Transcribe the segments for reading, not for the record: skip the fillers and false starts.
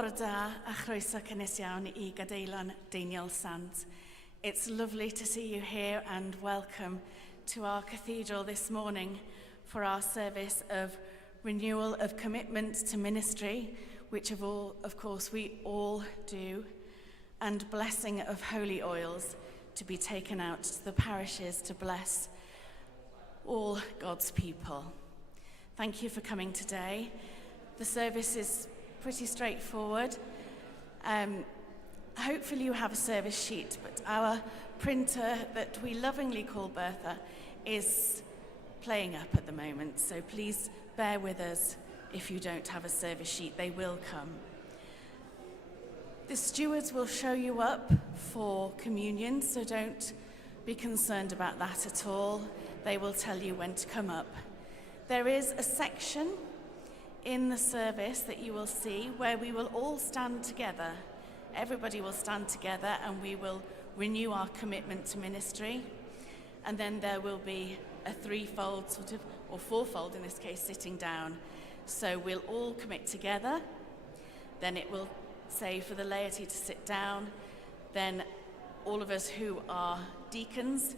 Bore da a chroeso cynnes iawn I Gadeilon Deiniol Sant. It's lovely to see you here and welcome to our cathedral this morning for our service of renewal of commitment to ministry, which of course we all do, and blessing of holy oils to be taken out to the parishes to bless all God's people. Thank you for coming today. The service is pretty straightforward. Hopefully you have a service sheet, but our printer that we lovingly call Bertha is playing up at the moment, so please bear with us if you don't have a service sheet. They will come. The stewards will show you up for communion, so don't be concerned about that at all. They will tell you when to come up. There is a section in the service that you will see where we will all stand together. Everybody will stand together and we will renew our commitment to ministry. And then there will be a threefold or fourfold in this case, sitting down. So we'll all commit together. Then it will say for the laity to sit down. Then all of us who are deacons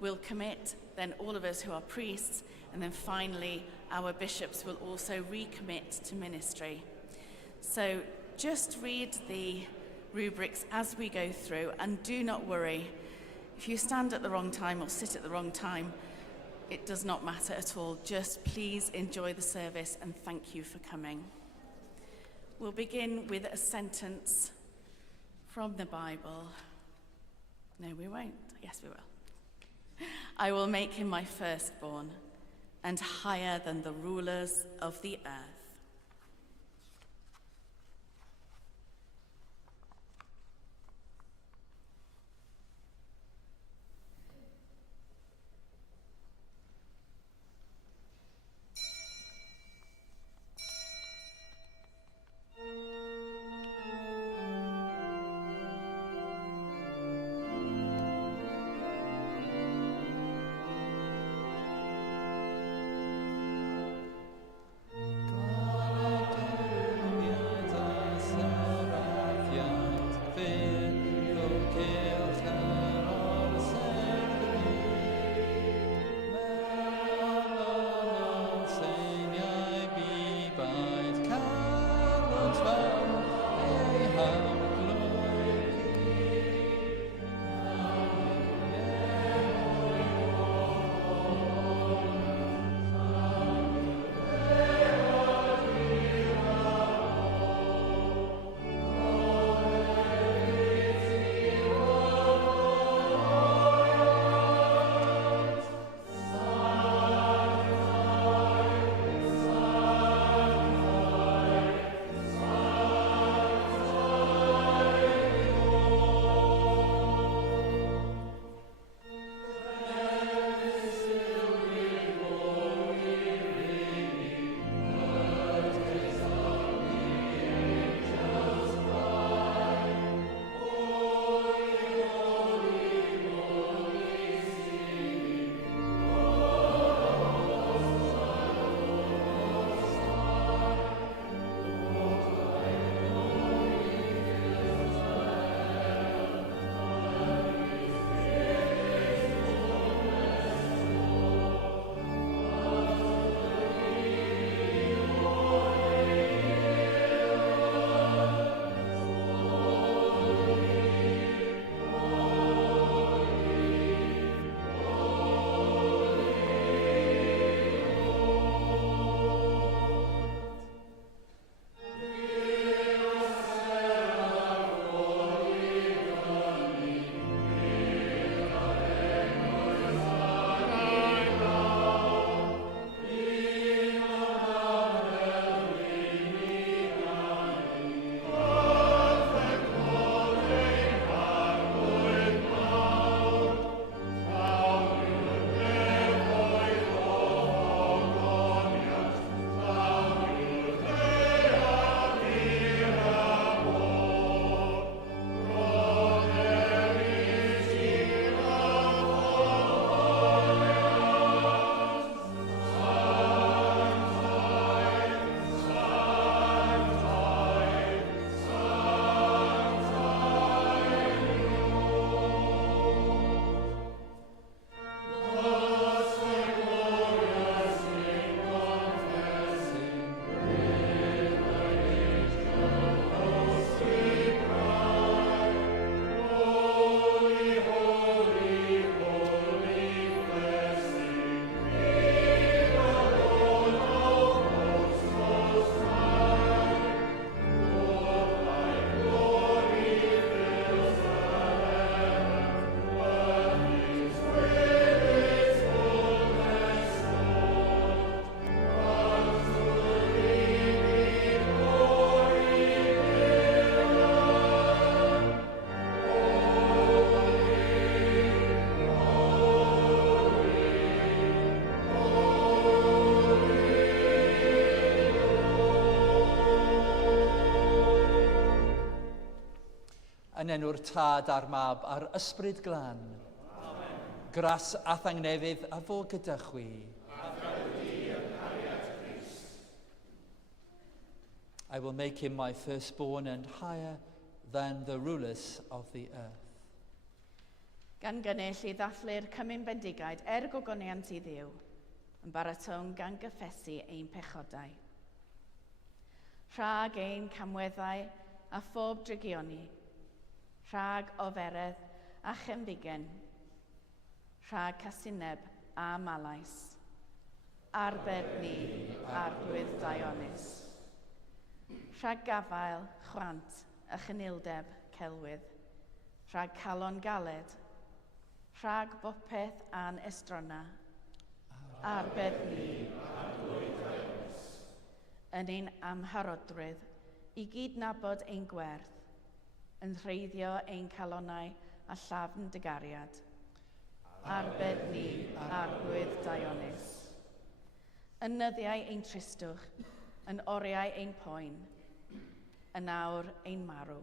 will commit. Then all of us who are priests. And then finally, our bishops will also recommit to ministry. So just read the rubrics as we go through, and do not worry. If you stand at the wrong time or sit at the wrong time, it does not matter at all. Just please enjoy the service and thank you for coming. We'll begin with a sentence from the Bible. No, we won't. Yes, we will. I will make him my firstborn, and higher than the rulers of the earth. God yn enw'r Tad a'r Mab a'r Ysbryd Glân. Amen. Gras a thangnefydd a fo gyda chwi. I will make him my firstborn and higher than the rulers of the earth. Gan gynnull i ddathlu'r Cymun Bendigaid gogoniant i Dduw, yn baratwn gan gyffesu ein pechodau. Rhag ein camweddau a phob drygioni, rhag oferedd a chemfigen, rhag casineb a malais, arbed ni arglwydd Dionis, rhag gafael, chwant a chynildeb celwydd, rhag calon galed, rhag bopeth a'n estrona, arbed ni arglwydd Dionis. Yn ein amharodrwydd, i gydnabod ein gwerth, yn rheiddio ein calonau a llafn dygariad. Arbed ni arglwydd Dionis. Yn nyddiau ein tristwch, yn oriau ein poen, yn awr ein marw.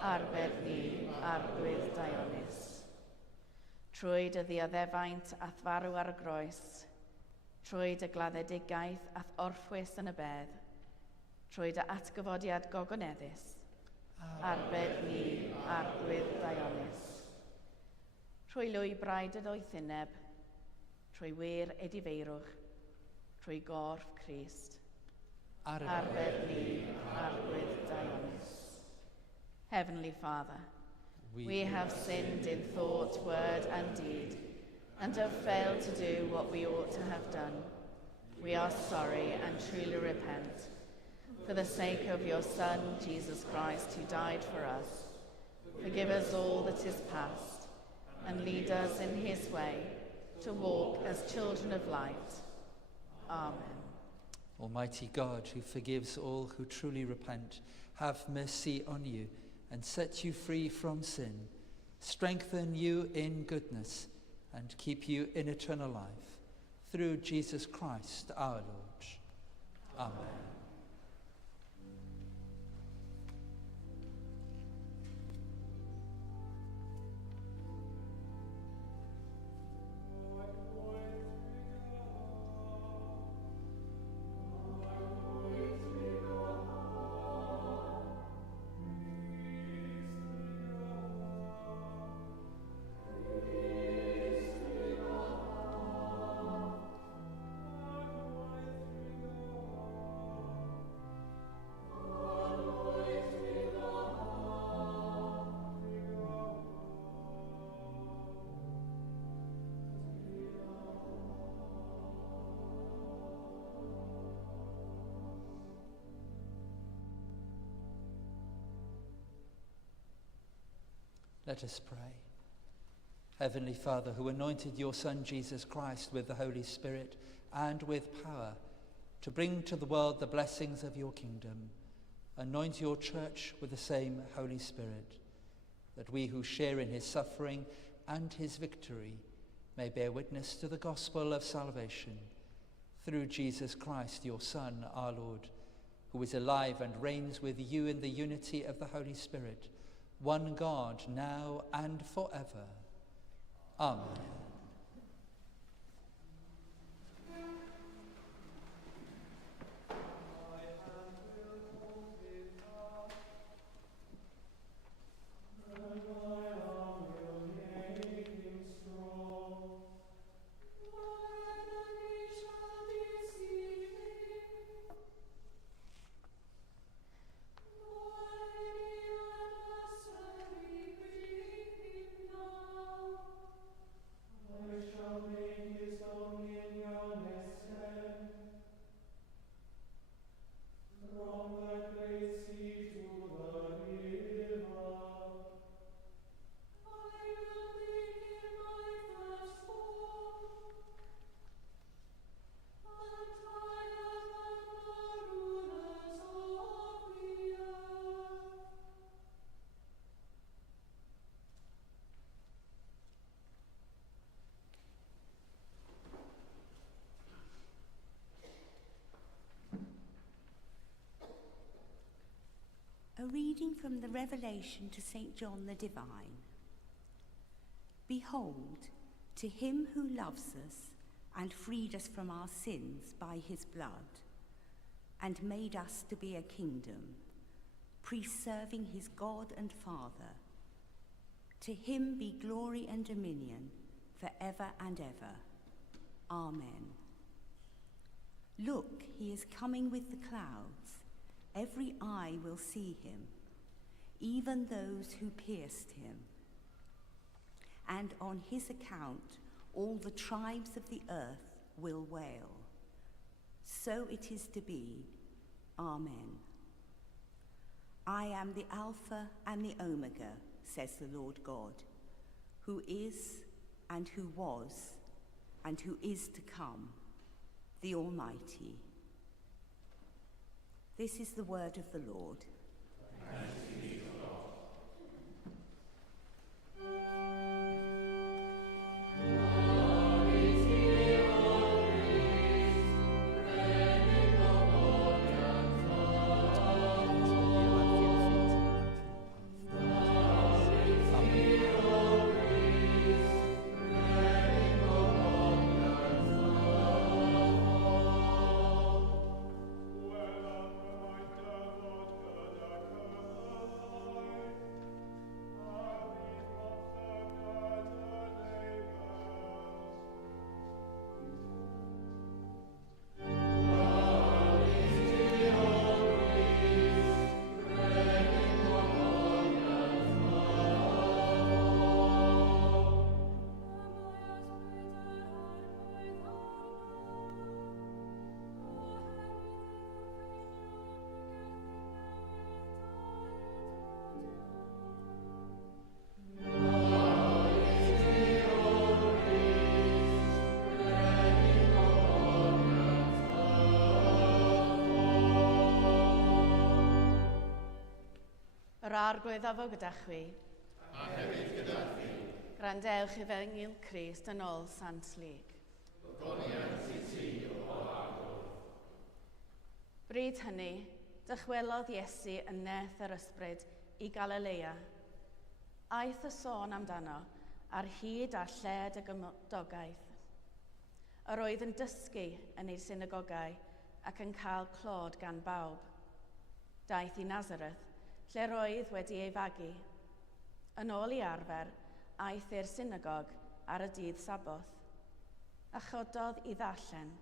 Arbed ni arglwydd Dionis. Trwy dy ddioddefaint ath farw ar y groes, trwy dy gladdedigaeth ath orffwys yn y bedd, trwy dy atgyfodiad gogoneddus, arbed ni arglwydd Dionis. Trwy lwybrau dy ddoethineb, trwy wir edifeirwch, trwy gorff Crist, arbed ni arglwydd Dionis. Heavenly Father, we have sinned in thought, word and deed, and have failed to do what we ought to have done. We are sorry and truly repent. For the sake of your Son, Jesus Christ, who died for us, forgive us all that is past, and lead us in his way, to walk as children of light. Amen. Almighty God, who forgives all who truly repent, have mercy on you and set you free from sin, strengthen you in goodness, and keep you in eternal life. Through Jesus Christ our Lord. Amen. Let us pray. Heavenly Father, who anointed your Son Jesus Christ with the Holy Spirit and with power to bring to the world the blessings of your kingdom, anoint your church with the same Holy Spirit, that we who share in his suffering and his victory may bear witness to the gospel of salvation. Through Jesus Christ, your Son, our Lord, who is alive and reigns with you in the unity of the Holy Spirit, one God, now and forever. Amen. reading from the Revelation to St. John the Divine. Behold, to him who loves us and freed us from our sins by his blood, and made us to be a kingdom, priests serving his God and Father. To him be glory and dominion forever and ever. Amen. Look, he is coming with the clouds. Every eye will see him, even those who pierced him. And on his account, all the tribes of the earth will wail. So it is to be. Amen. I am the Alpha and the Omega, says the Lord God, who is and who was and who is to come, the Almighty. This is the word of the Lord. Thanks be to God. Yr arglwydd afo gyda chwi. A hefyd gyda chi. Grandewch i Efengyl Crist yn ôl Sant Lig. Goniant i ti o arglwydd. Bryd hynny, dychwelodd Iesu yn neth yr ysbryd i Galilea. Aeth y sôn amdano ar hyd a lled y gymodogaeth. Yr oedd yn dysgu yn ei synagogau ac yn cael clod gan bawb. Daeth i Nazareth, lle roedd wedi ei fagu. Yn ôl i arfer, aeth i'r synagog ar y dydd Saboth, a chododd i ddarllen.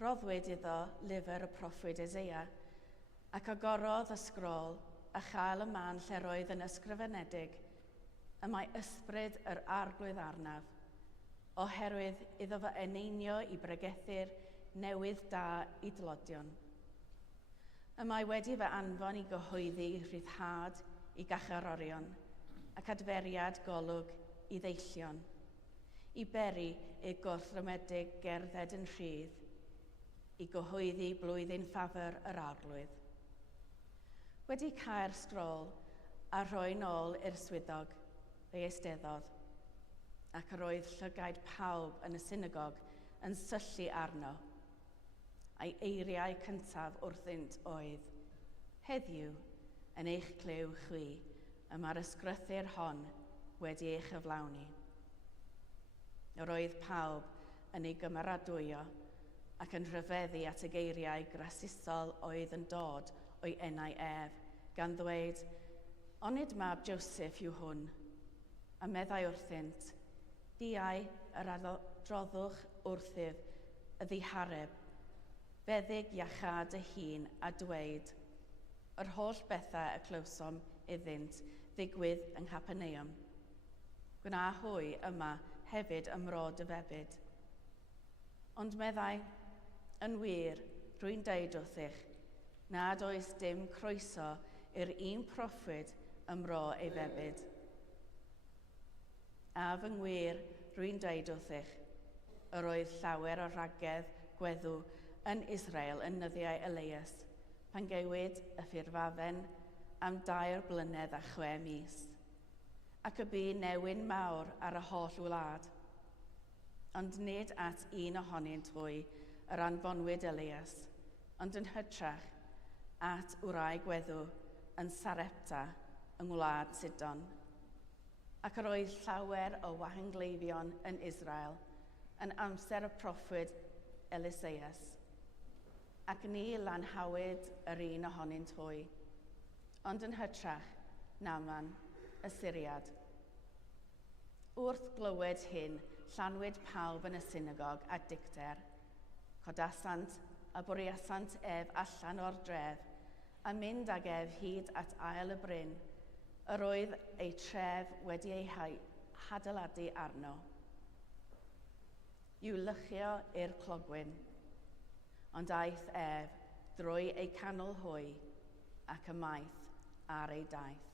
Roddwyd iddo lyfr y proffwyd Eseia, ac agorodd y sgrôl a chael y man lle roedd yn ysgrifenedig, y mae ysbryd yr arglwydd arnaf, oherwydd iddo fo eneinio i bregethu'r newydd da i dlodion. Y mae wedi fe anfon i gyhoeddi rhyddhad i gacharorion ac adferiad golwg i ddeillion, i beri eu gwrthrymedig gerdded yn rhydd, i gyhoeddi blwyddyn ffafr yr arglwydd. Wedi cael sgrôl a rhoi nôl i'r swyddog, fe eisteddodd, ac yr oedd llygaid pawb yn y synagog yn syllu arno. A'i eiriau cyntaf wrthynt oedd, heddiw yn eich clyw chwi, y mae'r ysgrythyr hon wedi ei chyflawni. Yr oedd pawb yn ei gymeradwyo ac yn rhyfeddu at y geiriau grasusol oedd yn dod o'i enau ef, gan ddweud, onid mab Joseph yw hwn, a meddai wrthynt, diau yr adroddwch wrthyf y ddihareb, feddyg iachad y hun a dweud, yr holl bethau y clywsom iddynt ddigwydd yng Nghapernaum. Gwna hwy yma hefyd ymrod y febyd. Ond meddai, yn wir, rwy'n deud wrth eich, nad oes dim croeso i'r un proffwyd ymro ei febyd. A fy ngwir, rwy'n deud wrth eich, yr oedd llawer o ragedd gweddw yn Israel yn nyddiau Elias, pan gewyd y ffurfafen am 2 blynedd a 6 mis, ac y bu newyn mawr ar y holl wlad. Ond nid at un ohonynt hwy yr anfonwyd Elias, ond yn hytrach at wraig weddw yn Sarepta yng Ngwlad Sidon, ac yr oedd llawer o wahangleifion yn Israel yn amser y proffwyd Eliseus, ac ni lanhawyd yr un ohonynt hwy, ond yn hytrach Naaman y Syriad. Wrth glywed hyn, llanwyd pawb yn y synagog a dicter, codasant a bwriasant ef allan o'r dref, a mynd ag ef hyd at ail y bryn, yr oedd ei tref wedi ei hadeiladu arno. I'w lychio i'r clogwyn, ond aeth ef drwy ei canol hwy ac ymaith ar ei daith.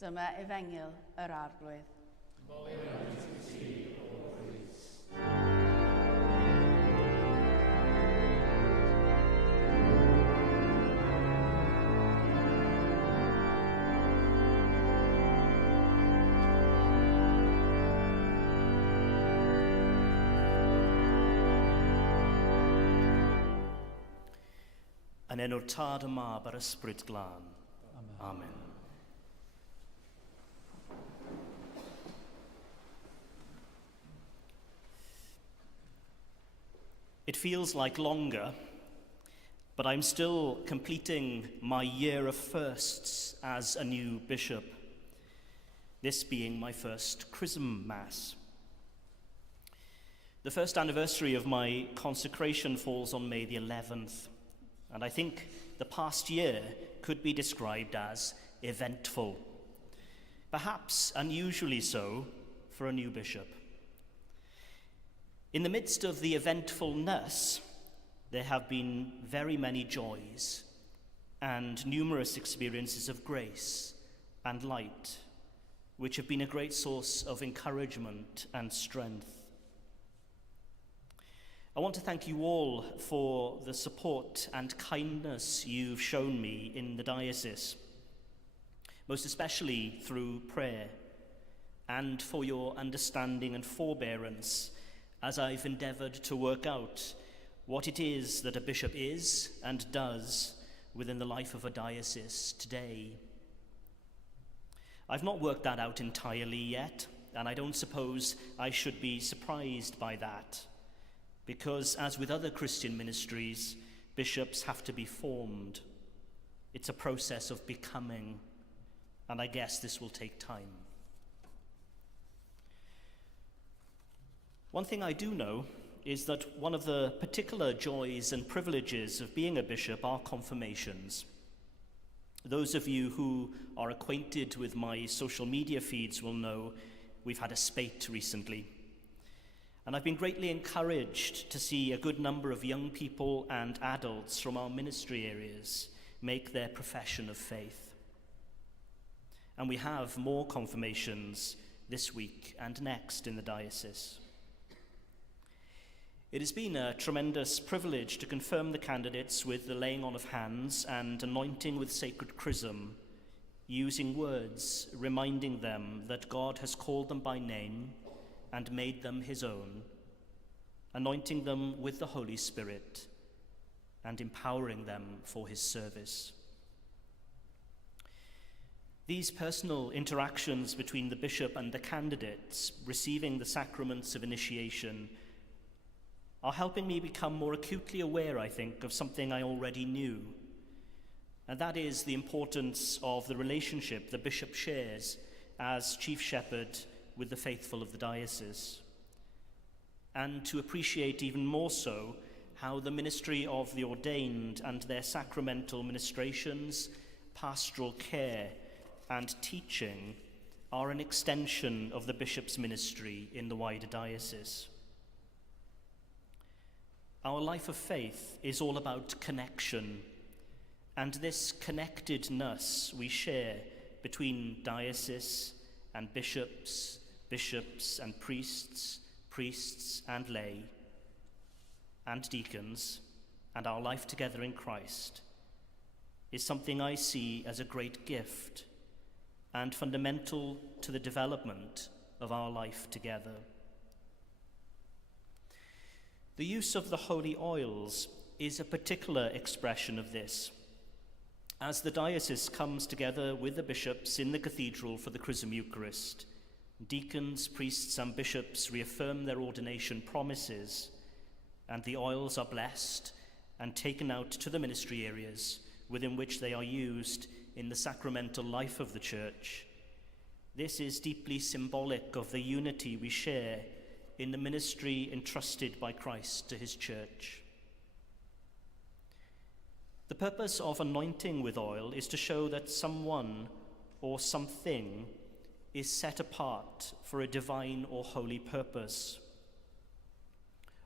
Dyma efengyl yr arglwydd. Yn enw'r Tad y Mab a'r Ysbryd Glân. Amen. Amen. It feels like longer, but I'm still completing my year of firsts as a new bishop, this being my first Chrism Mass. The first anniversary of my consecration falls on May the 11th, and I think the past year could be described as eventful, perhaps unusually so for a new bishop. In the midst of the eventfulness, there have been very many joys and numerous experiences of grace and light, which have been a great source of encouragement and strength. I want to thank you all for the support and kindness you've shown me in the diocese, most especially through prayer, and for your understanding and forbearance as I've endeavoured to work out what it is that a bishop is and does within the life of a diocese today. I've not worked that out entirely yet, and I don't suppose I should be surprised by that, because as with other Christian ministries, bishops have to be formed. It's a process of becoming, and I guess this will take time. One thing I do know is that one of the particular joys and privileges of being a bishop are confirmations. Those of you who are acquainted with my social media feeds will know we've had a spate recently. And I've been greatly encouraged to see a good number of young people and adults from our ministry areas make their profession of faith. And we have more confirmations this week and next in the diocese. It has been a tremendous privilege to confirm the candidates with the laying on of hands and anointing with sacred chrism, using words reminding them that God has called them by name and made them his own, anointing them with the Holy Spirit and empowering them for his service. These personal interactions between the bishop and the candidates receiving the sacraments of initiation are helping me become more acutely aware, I think, of something I already knew, and that is the importance of the relationship the bishop shares as chief shepherd with the faithful of the diocese, and to appreciate even more so how the ministry of the ordained and their sacramental ministrations, pastoral care, and teaching are an extension of the bishop's ministry in the wider diocese. Our life of faith is all about connection, and this connectedness we share between diocese and bishops, bishops and priests, priests and lay, and deacons, and our life together in Christ, is something I see as a great gift and fundamental to the development of our life together. The use of the holy oils is a particular expression of this, As the diocese comes together with the bishops in the cathedral for the Chrism Eucharist, deacons, priests and bishops reaffirm their ordination promises, and the oils are blessed and taken out to the ministry areas within which they are used in the sacramental life of the Church. This is deeply symbolic of the unity we share in the ministry entrusted by Christ to his Church. The purpose of anointing with oil is to show that someone or something is set apart for a divine or holy purpose.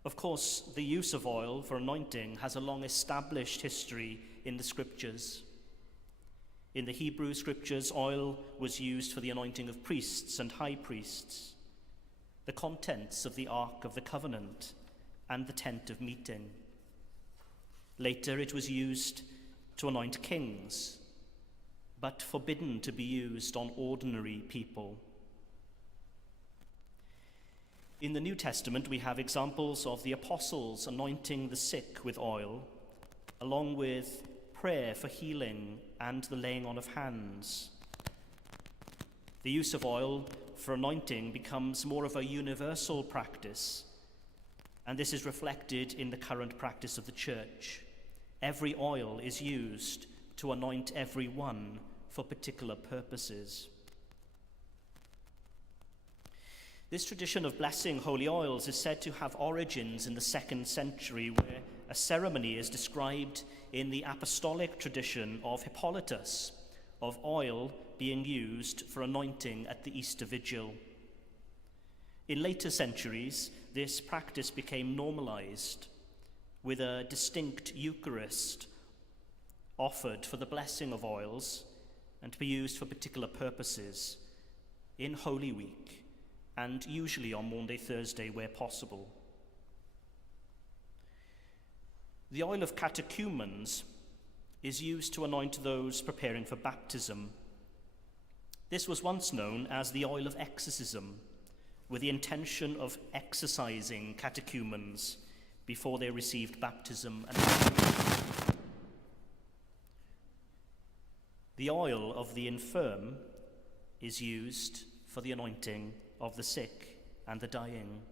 Of course, the use of oil for anointing has a long established history in the scriptures. In the Hebrew scriptures, oil was used for the anointing of priests and high priests, the contents of the Ark of the Covenant, and the tent of meeting. Later it was used to anoint kings, but forbidden to be used on ordinary people. In the New Testament, we have examples of the apostles anointing the sick with oil, along with prayer for healing and the laying on of hands. The use of oil for anointing becomes more of a universal practice, and this is reflected in the current practice of the Church. Every oil is used to anoint everyone for particular purposes. This tradition of blessing holy oils is said to have origins in the 2nd century, where a ceremony is described in the apostolic tradition of Hippolytus, of oil being used for anointing at the Easter Vigil. In later centuries, this practice became normalized, with a distinct Eucharist offered for the blessing of oils and to be used for particular purposes in Holy Week, and usually on Maundy Thursday where possible. The oil of catechumens is used to anoint those preparing for baptism. This was once known as the oil of exorcism, with the intention of exorcising catechumens before they received baptism and the oil of the infirm is used for the anointing of the sick and the dying.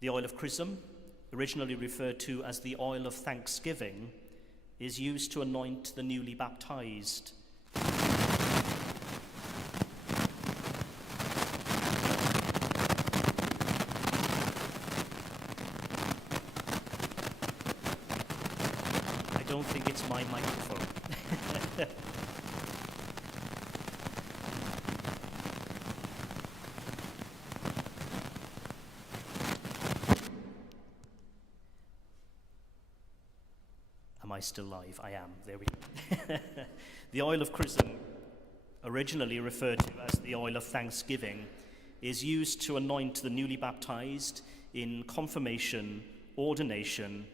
The oil of chrism, originally referred to as the oil of thanksgiving, is used to anoint the newly baptized. I don't think it's my microphone. Am I still live? I am. There we go. The oil of chrism, originally referred to as the oil of thanksgiving, is used to anoint the newly baptized in confirmation, ordination,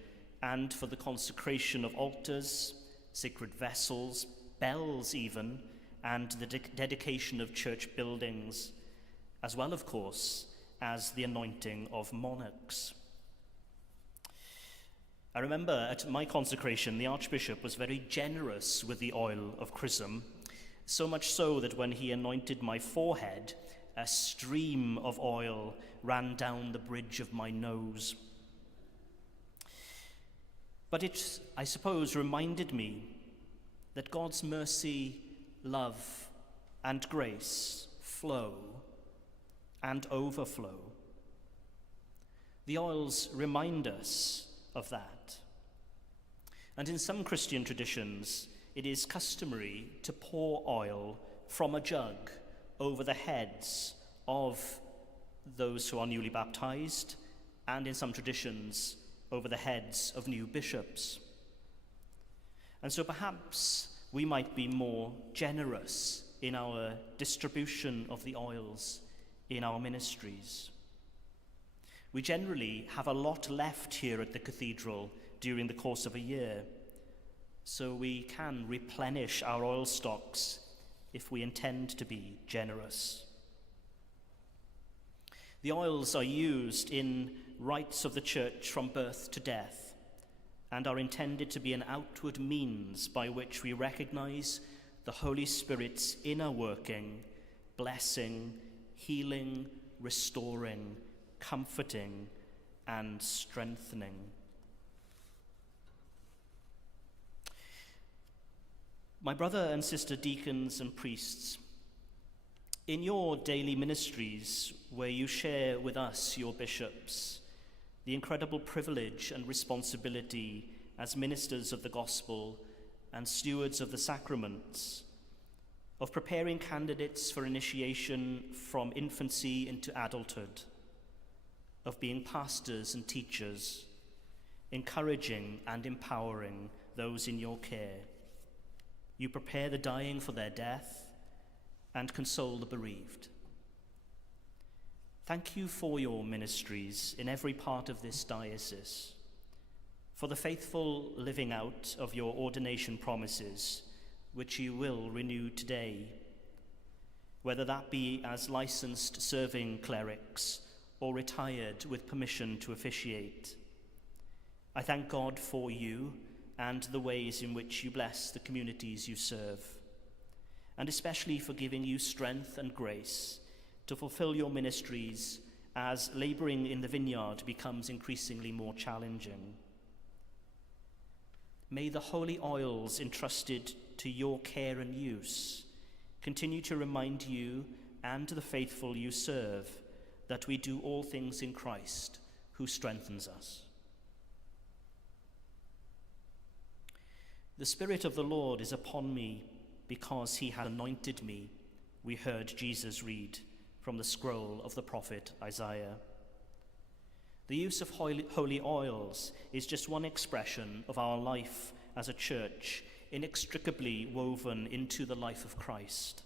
and for the consecration of altars, sacred vessels, bells even, and the dedication of church buildings, as well, of course, as the anointing of monarchs. I remember at my consecration, the Archbishop was very generous with the oil of chrism, so much so that when he anointed my forehead, a stream of oil ran down the bridge of my nose. But it, I suppose, reminded me that God's mercy, love, and grace flow and overflow. The oils remind us of that. And in some Christian traditions, it is customary to pour oil from a jug over the heads of those who are newly baptized, and in some traditions, over the heads of new bishops. And so perhaps we might be more generous in our distribution of the oils in our ministries. We generally have a lot left here at the cathedral during the course of a year, so we can replenish our oil stocks if we intend to be generous. The oils are used in rites of the Church from birth to death, and are intended to be an outward means by which we recognize the Holy Spirit's inner working, blessing, healing, restoring, comforting, and strengthening. My brother and sister deacons and priests, in your daily ministries, where you share with us, your bishops, the incredible privilege and responsibility as ministers of the gospel and stewards of the sacraments, of preparing candidates for initiation from infancy into adulthood, of being pastors and teachers, encouraging and empowering those in your care. You prepare the dying for their death and console the bereaved. Thank you for your ministries in every part of this diocese, for the faithful living out of your ordination promises, which you will renew today, whether that be as licensed serving clerics or retired with permission to officiate. I thank God for you and the ways in which you bless the communities you serve, and especially for giving you strength and grace to fulfill your ministries as labouring in the vineyard becomes increasingly more challenging. May the holy oils entrusted to your care and use continue to remind you and the faithful you serve that we do all things in Christ, who strengthens us. The Spirit of the Lord is upon me because he has anointed me, we heard Jesus read from the scroll of the prophet Isaiah. The use of holy oils is just one expression of our life as a church, inextricably woven into the life of Christ,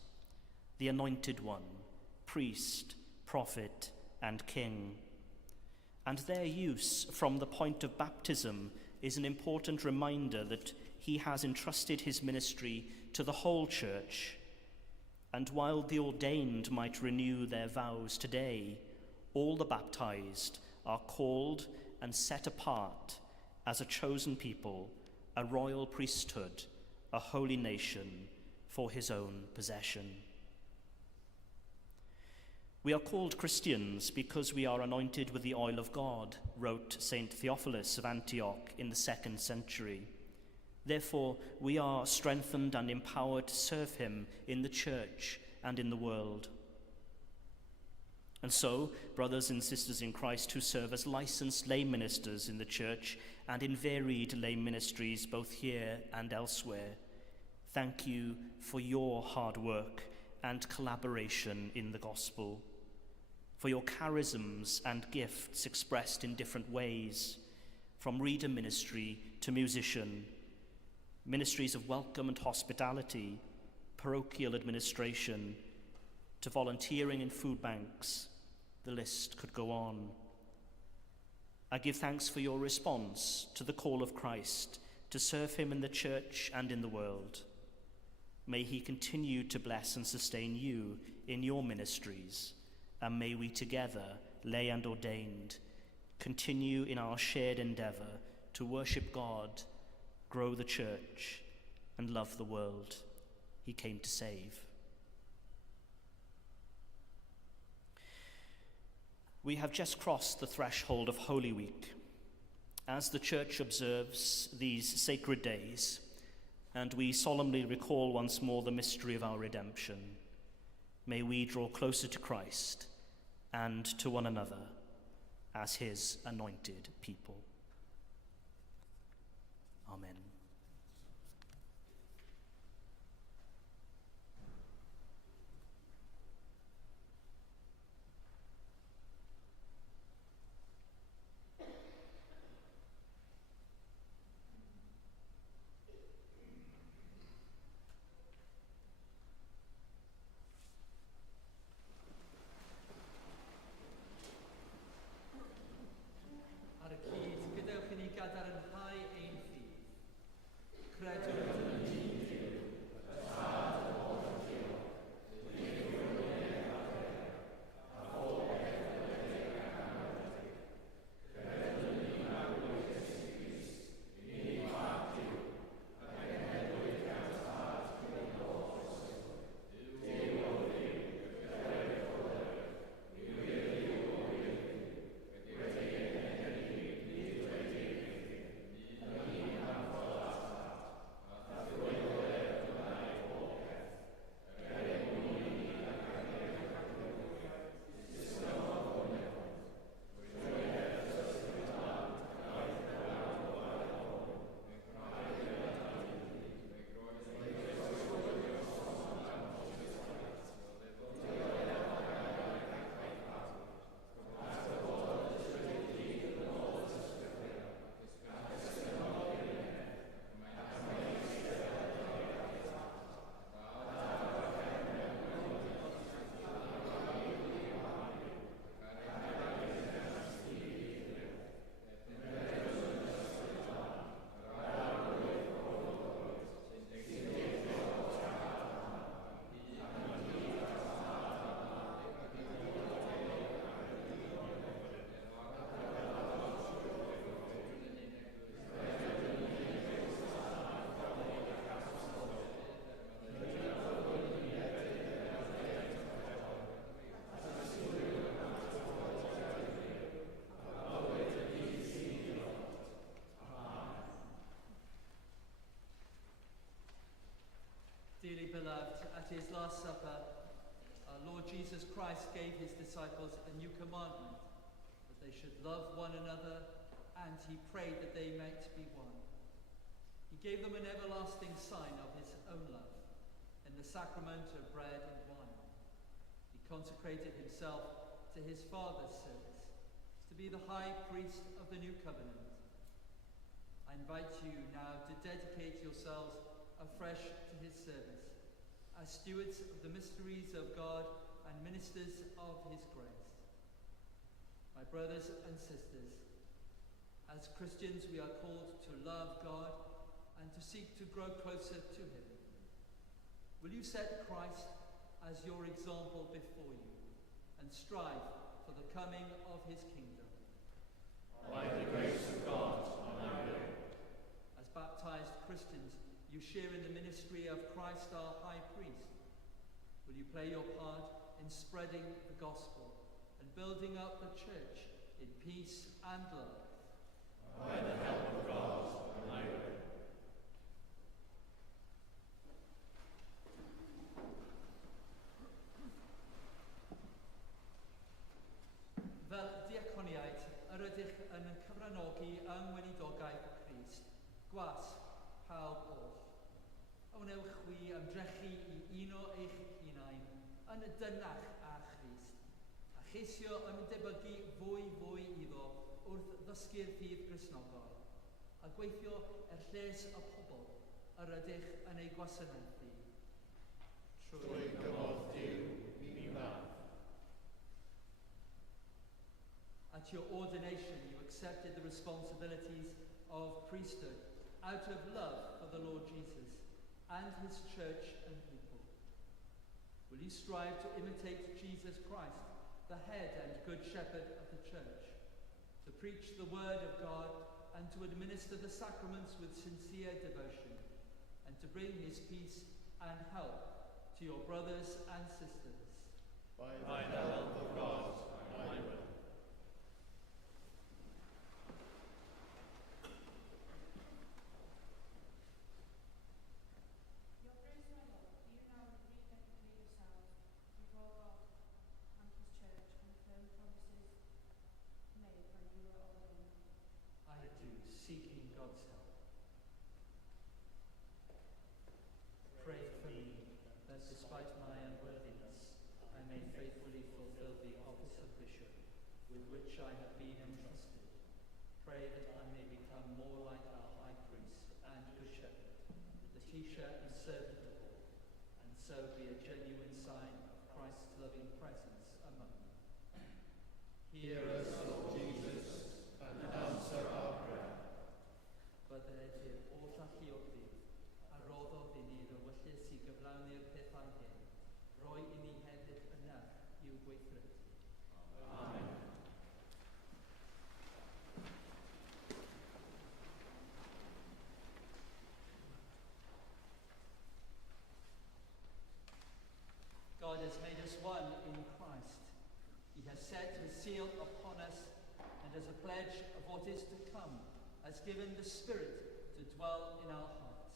the Anointed One, priest, prophet, and king. And their use from the point of baptism is an important reminder that he has entrusted his ministry to the whole church. And while the ordained might renew their vows today, all the baptized are called and set apart as a chosen people, a royal priesthood, a holy nation for his own possession. We are called Christians because we are anointed with the oil of God, wrote Saint Theophilus of Antioch in the 2nd century. Therefore, we are strengthened and empowered to serve him in the church and in the world. And so, brothers and sisters in Christ who serve as licensed lay ministers in the church and in varied lay ministries both here and elsewhere, thank you for your hard work and collaboration in the gospel, for your charisms and gifts expressed in different ways, from reader ministry to musician, ministries of welcome and hospitality, parochial administration, to volunteering in food banks. The list could go on. I give thanks for your response to the call of Christ to serve him in the church and in the world. May he continue to bless and sustain you in your ministries, and may we together, lay and ordained, continue in our shared endeavour to worship God, grow the church, and love the world he came to save. We have just crossed the threshold of Holy Week as the church observes these sacred days, and we solemnly recall once more the mystery of our redemption. May we draw closer to Christ and to one another as his anointed people. Amen. Credo At his Last Supper, our Lord Jesus Christ gave his disciples a new commandment, that they should love one another, and he prayed that they might be one. He gave them an everlasting sign of his own love in the sacrament of bread and wine. He consecrated himself to his Father's service, to be the high priest of the new covenant. I invite you now to dedicate yourselves afresh to his service, as stewards of the mysteries of God and ministers of his grace. My brothers and sisters, as Christians we are called to love God and to seek to grow closer to him. Will you set Christ as your example before you and strive for the coming of his kingdom? By the grace of God, amen. As baptized Christians, you share in the ministry of Christ our high priest. Will you play your part in spreading the gospel and building up the church in peace and love? By the help of God, amen. Fel diaconiaid, yr ydych yn cyfranogi yng Weinidogaeth y Crist, gwas pawb oll. Awnewch wi ymdrechu i uno eich hunain yn y dynach â Christ, a cheisio ymdebygu fwy iddo wrth ddysgu'r ffydd Gristnogol, a gweithio lles y pobl yr ydych yn ei gwasanaethu. Trwy gymodd Duw, mi wnaeth. At your ordination, you accepted the responsibilities of priesthood out of love for the Lord Jesus and his church and people. Will you strive to imitate Jesus Christ, the head and good shepherd of the church, to preach the word of God and to administer the sacraments with sincere devotion, and to bring his peace and help to your brothers and sisters? By the help of God, I will. Seeking God's help. Pray for me that despite my unworthiness, I may faithfully fulfill the office of bishop with which I have been entrusted. Pray that I may become more like our high priest and good shepherd, the teacher and servant of all, and so be a genuine sign of Christ's loving presence among them. Hear us, Lord Jesus, and answer our prayer. Byddai'r oll alluogydd a roddodd i ni ddywyllus i gyflawni'r pethau hyn, roi i ni hefyd yna i'w gweithredu. Amen. God has made us one in Christ. He has set his seal upon us, and as a pledge of what is to come, has given the Spirit to dwell in our hearts.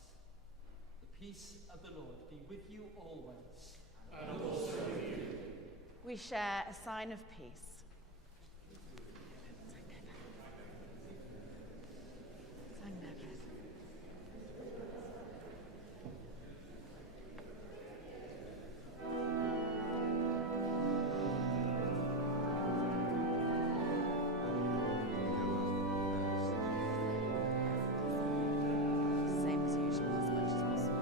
The peace of the Lord be with you always. And also with you. We share a sign of peace. Same as usual, as much as possible.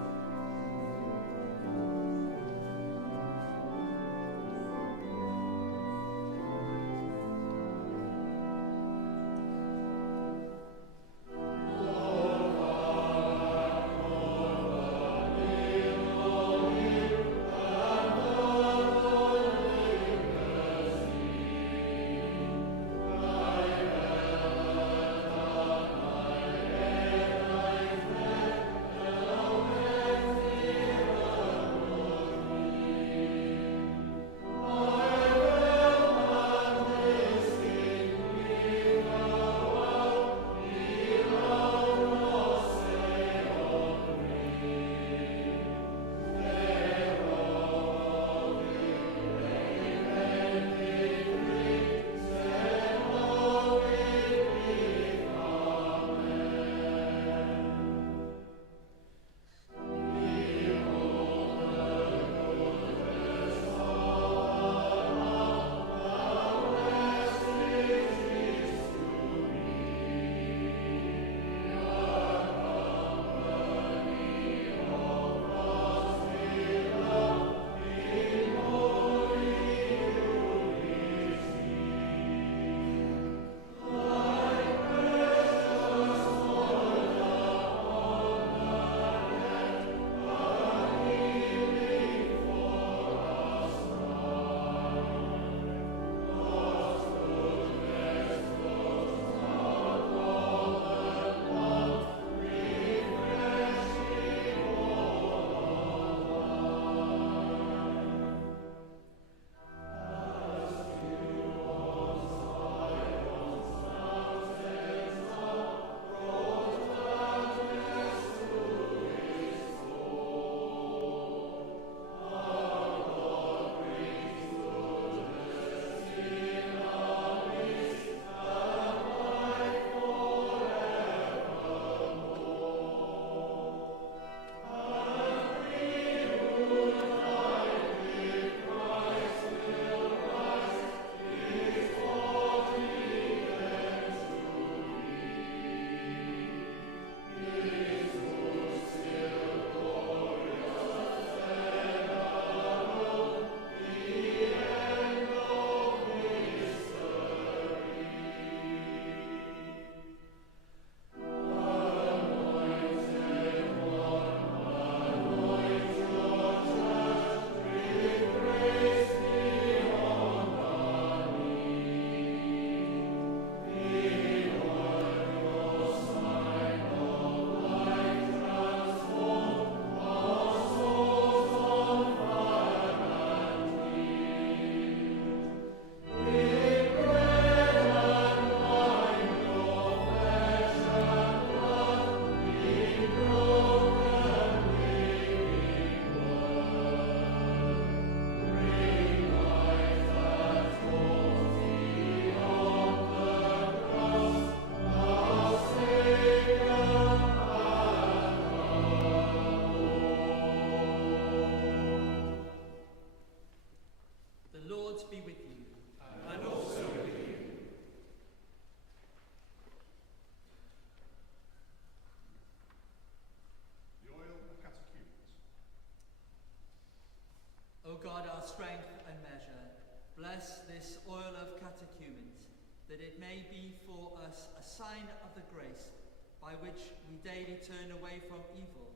that it may be for us a sign of the grace by which we daily turn away from evil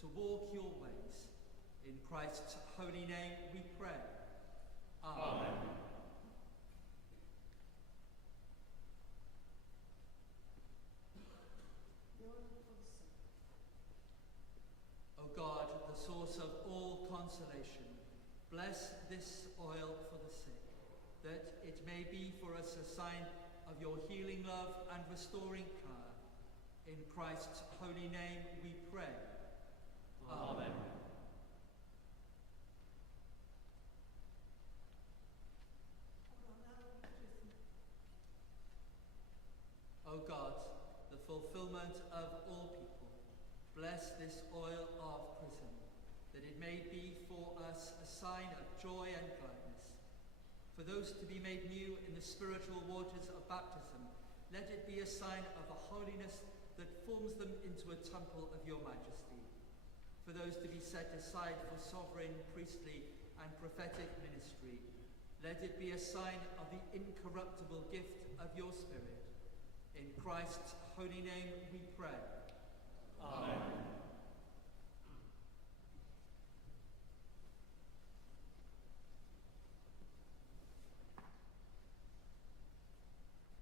to walk your ways. In Christ's holy name we pray. Amen. O God, the source of all consolation, bless this oil for the sick, that it may be for us a sign of your healing love and restoring power. In Christ's holy name we pray. Amen. O God, the fulfillment of all people, bless this oil of chrism, that it may be for us a sign of joy and gladness. For those to be made new in the spiritual waters of baptism, let it be a sign of the holiness that forms them into a temple of your majesty. For those to be set aside for sovereign, priestly, and prophetic ministry, let it be a sign of the incorruptible gift of your Spirit. In Christ's holy name we pray. Amen.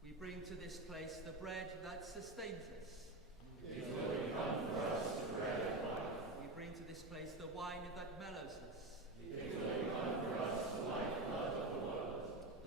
We bring to this place the bread that sustains us. It will become for us the bread of life. We bring to this place the wine that mellows us. It will become for us the lifeblood of the world.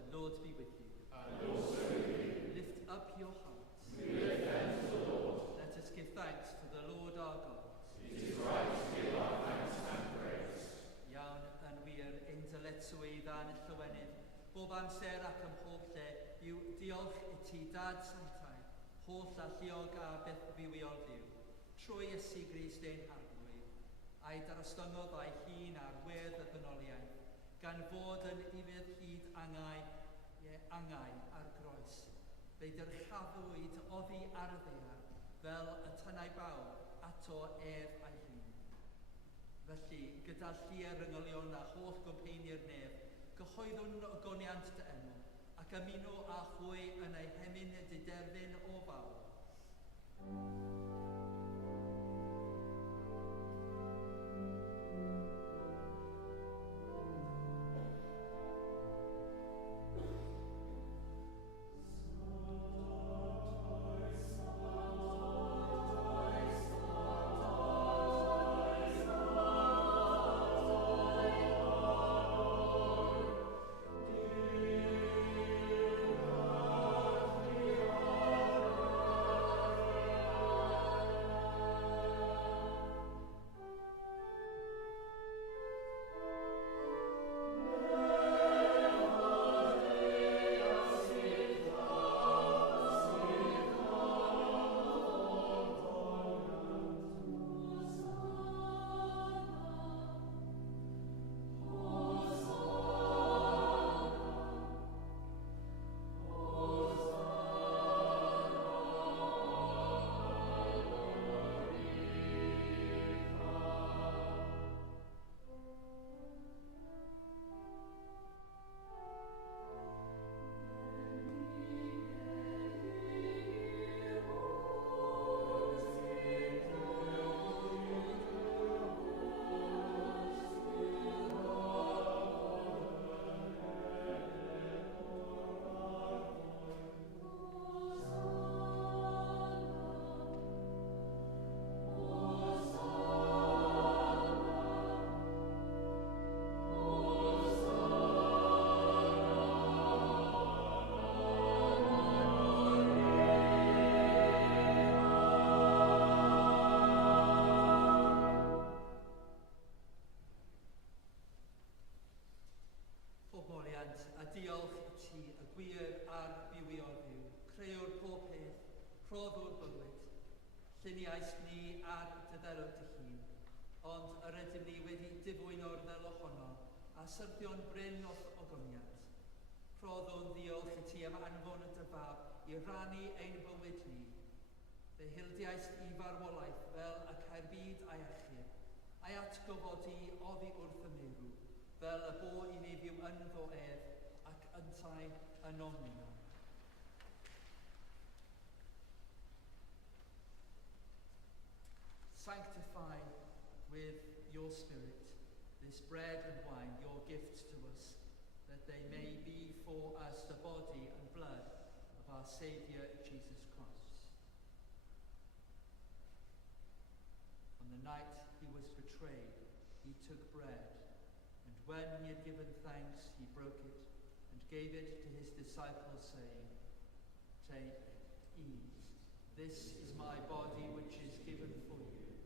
The Lord be with you. And also with you. Lift up your hearts. We lift them to the Lord. Let us give thanks to the Lord our God. It is right to give our thanks and praise. Iawn yn wir ein dyletswydd a'n llywanydd, bob amser ac ym mhob lle, yw diolch i ti, Dad Sanctaidd, holl a lliog a beth fywiol ddiw, trwy Iesu Grist ein harglwydd, a'i darostyngodd a'i hun ar wedd y ddynoliaeth, gan fod yn ifydd hyd angau ar groes. Fe'i dyrchafwyd oddi ar y ddaear, fel y tynnau bawr ato ef a'i hun. Felly, gyda llu'r ryngolion a holl gwmpeinir nef, gyhoeddwn ogoniant dy enw, ac ymuno a chwy yn ei hemyn diderfyn o fawr. Lluniais ni ar dyddelwg dy hun, ond yr ydym ni wedi difwy'n o'r ddel ohono a syrthion bryn o ogoniad. Rhoddwn ddiolch i ti am anfon y dyfaf i rannu ein bywyd ni. Fe hildiais i farwolaeth fel y Caerbyd a'i achub, a'i atgofodi oddi wrth y meddwl, fel y bo i ni fyw yn fo ef ac yntau yn omnino. this bread and wine, your gift to us, that they may be for us the body and blood of our Saviour Jesus Christ. On the night he was betrayed, he took bread, and when he had given thanks, he broke it and gave it to his disciples, saying, "Take, eat. This is my body which is given for you.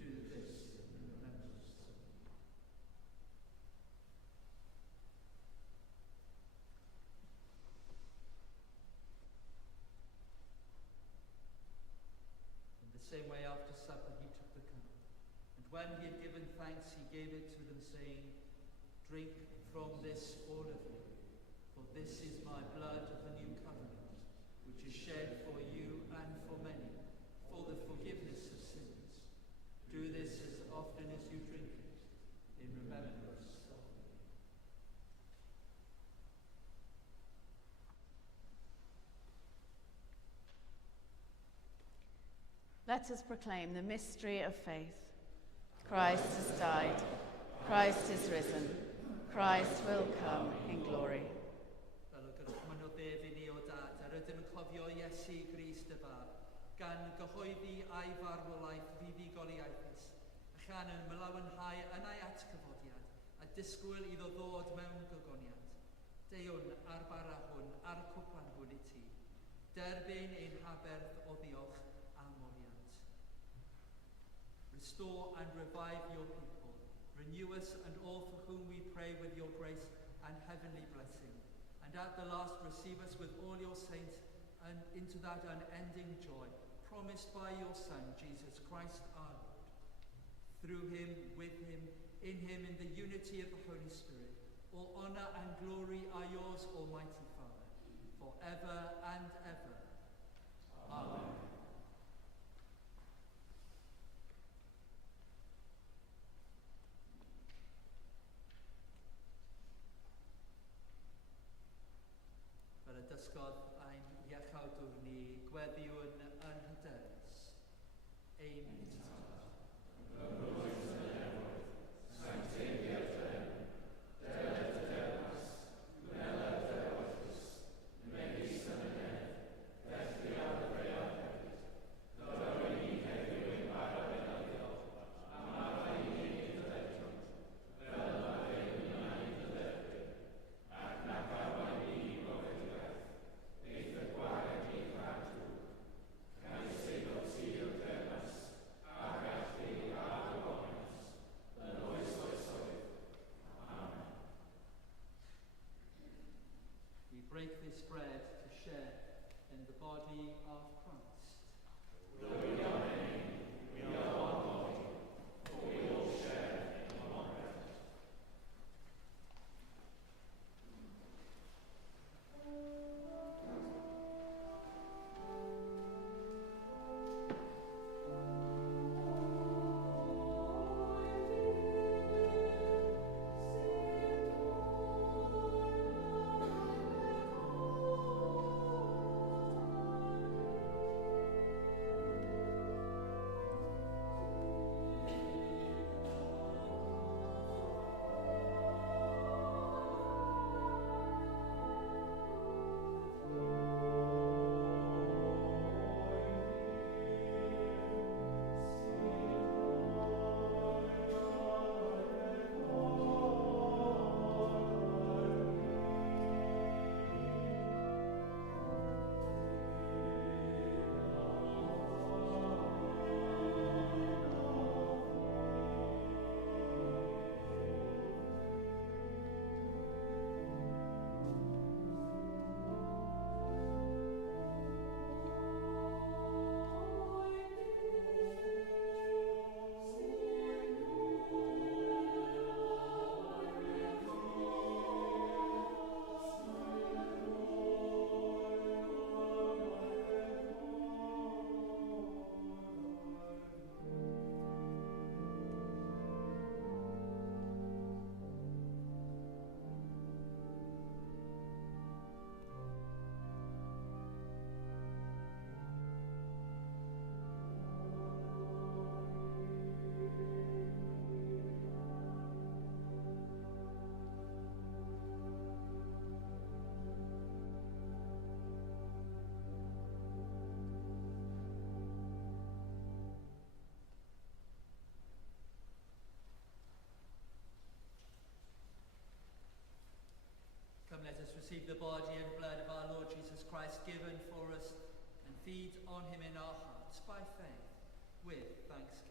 Do this in remembrance of me." In the same way, after supper, he took the cup, and when he had given thanks, he gave it to them, saying, "Drink from this, all of you, for this is my blood of the new covenant, which is shed for you and for many, for the forgiveness of sins. Do this as often as you drink it, in remembrance of me." Let us proclaim the mystery of faith. Christ has died. Christ is risen. Christ will come in glory. Fel y gyrchman o ddef ni o dad, yr ydyn nhw'n cofio Iesu Grist y far, gan gyhoeddi a'i farwolaeth fuddugoliaethus, a chan yn mylawenhau yn ei atgyfodiad, a disgwyl iddo ddod mewn gogoniad. Deiwn ar bara hwn, ar cwpan hwn i ti, derbyn ein haberth o ddiolch a moriant. Restore and revive your people. Renew us and all for whom we pray with your grace and heavenly blessing. And at the last receive us with all your saints and into that unending joy promised by your Son, Jesus Christ our Lord. Through him, with him, in the unity of the Holy Spirit, all honour and glory are yours, Almighty Father, forever and ever. Amen. Fel y dysgodd ein iechawdwr ni, gweddiwn yn hyderus. Ein Sanctaidd, let us receive the body and blood of our Lord Jesus Christ, given for us, and feed on him in our hearts by faith, with thanksgiving.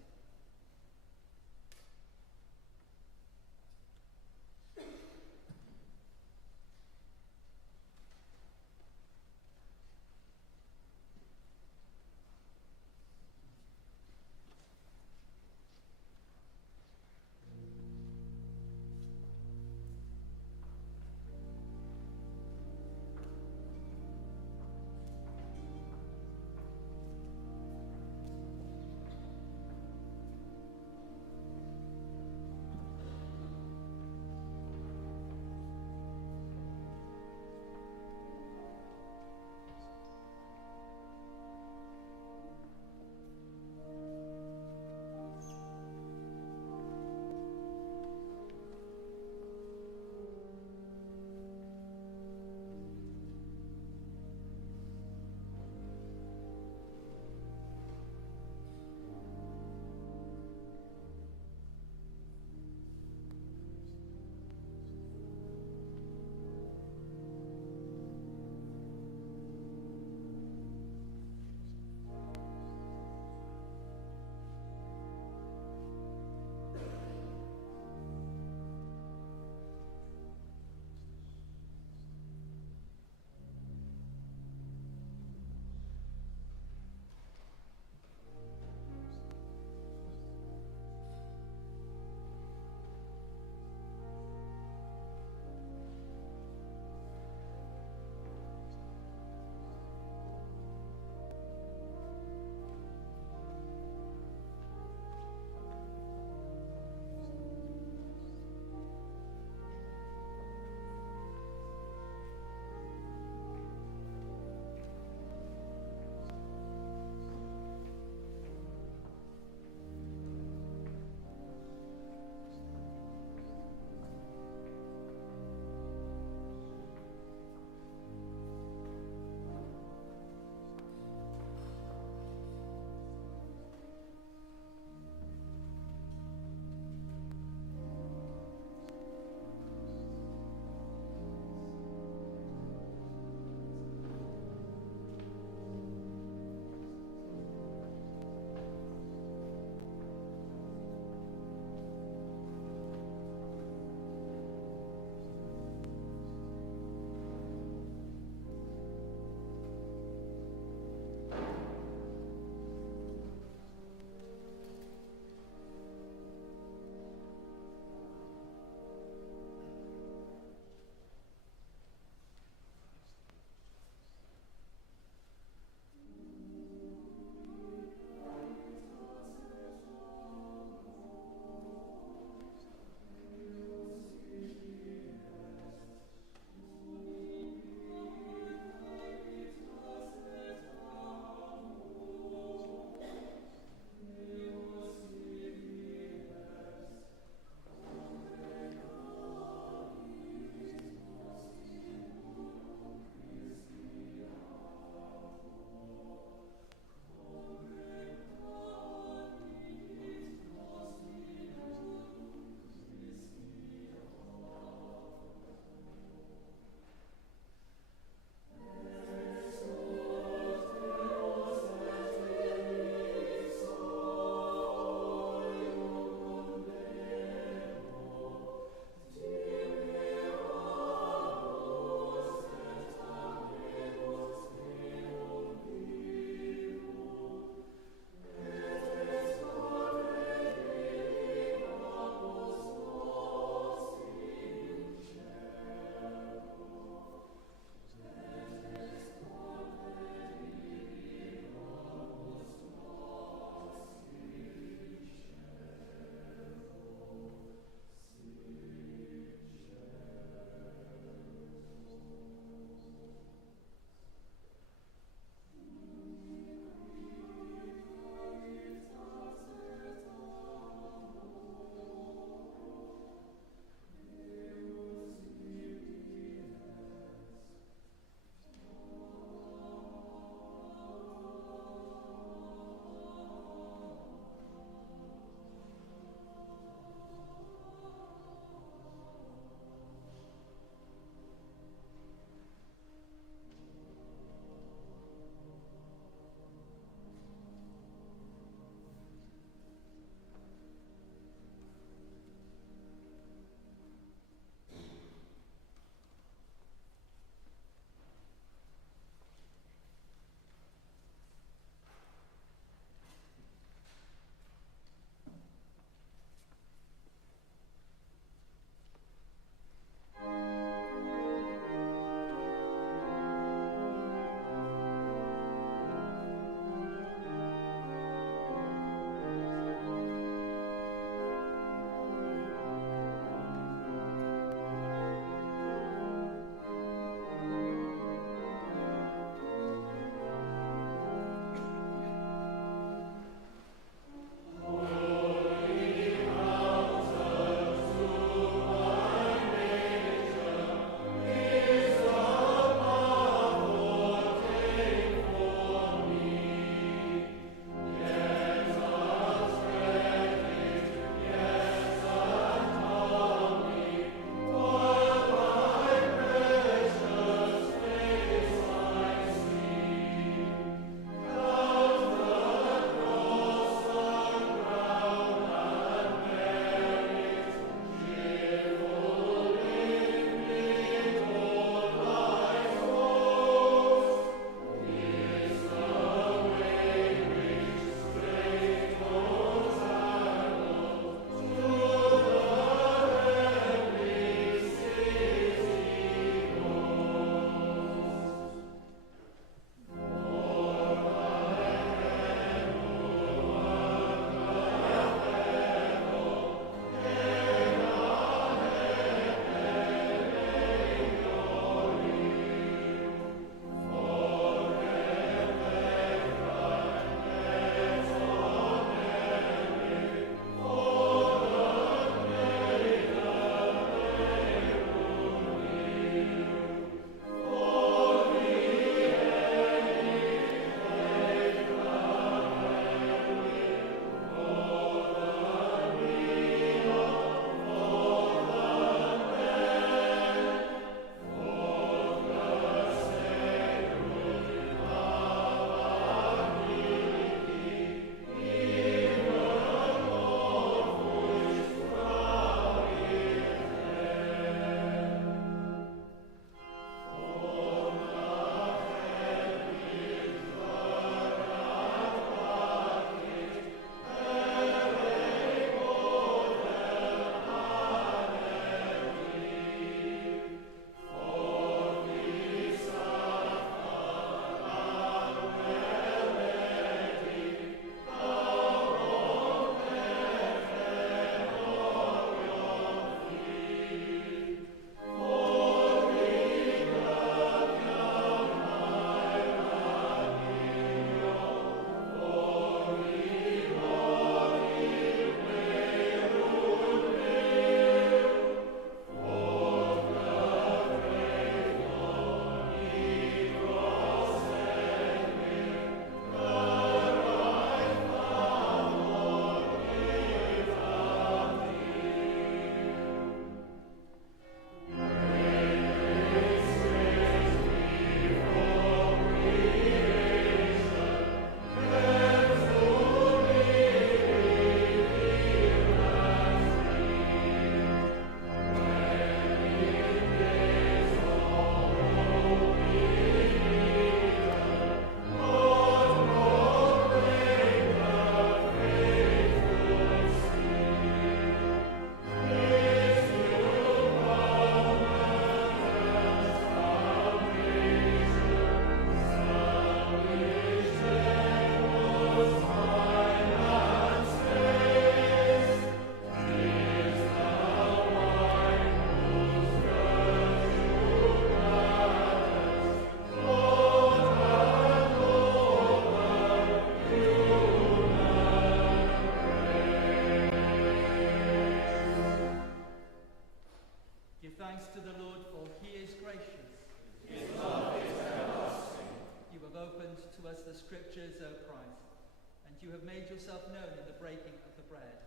you have made yourself known in the breaking of the bread.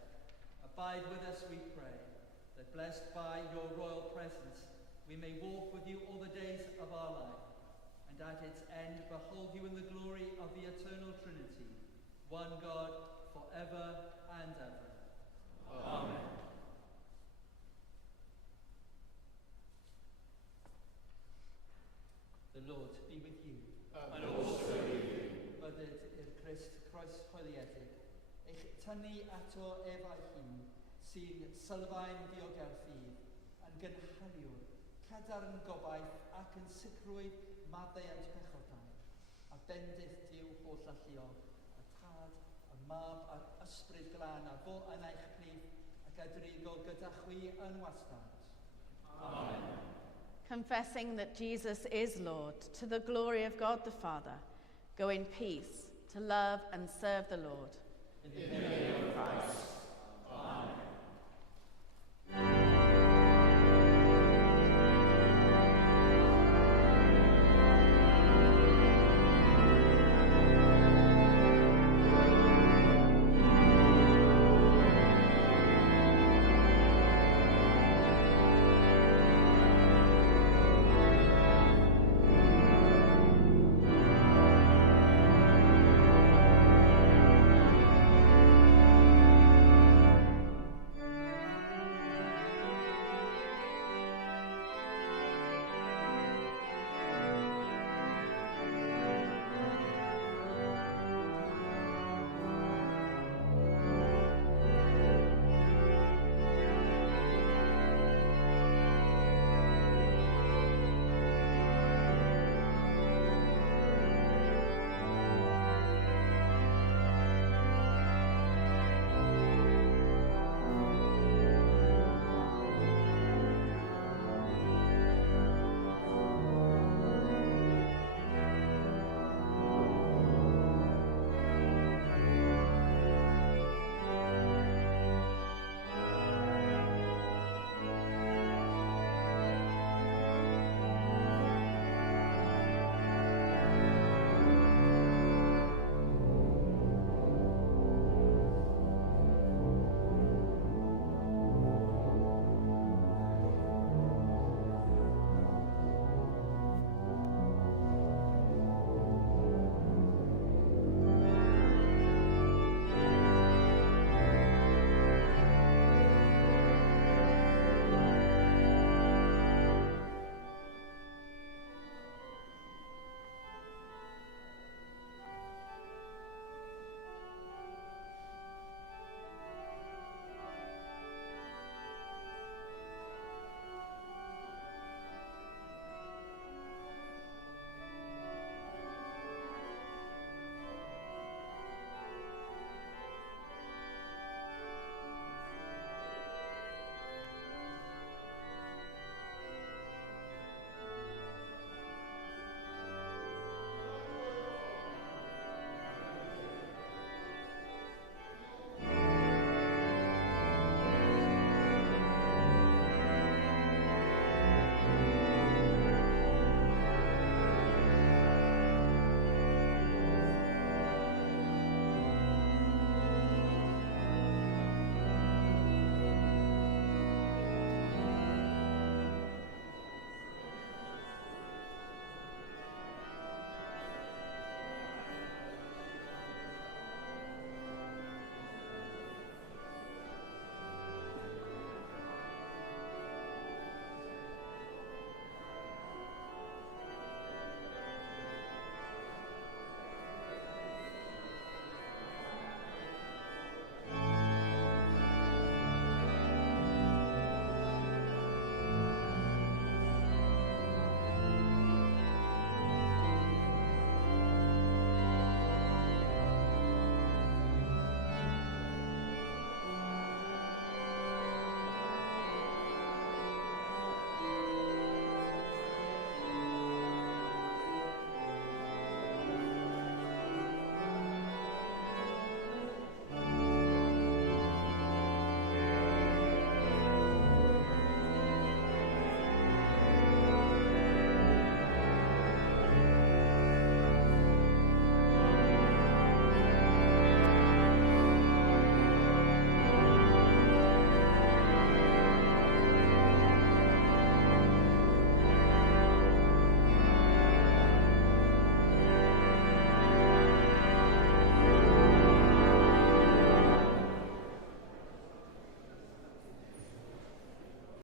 Abide with us, we pray, that blessed by your royal presence, we may walk with you all the days of our life, and at its end behold you in the glory of the eternal Trinity, one God, forever and ever. Amen. The Lord be with you. And also with you. Bydded i'r Christ croeshoeliedig, eich tynnu ato efau hun, sy'n sylfaen diogelfydd, yn gynhaliwr, cadarn gobaith ac yn sicrwydd maddeuant pechodau, a Bendithio holl alluog, y tad, y mab a'r ysbryd glân a fo yn eich plith ac adrigol gyda chwi yn wastad. Amen. Confessing that Jesus is Lord, to the glory of God the Father, go in peace to love and serve the Lord. In the name of Christ.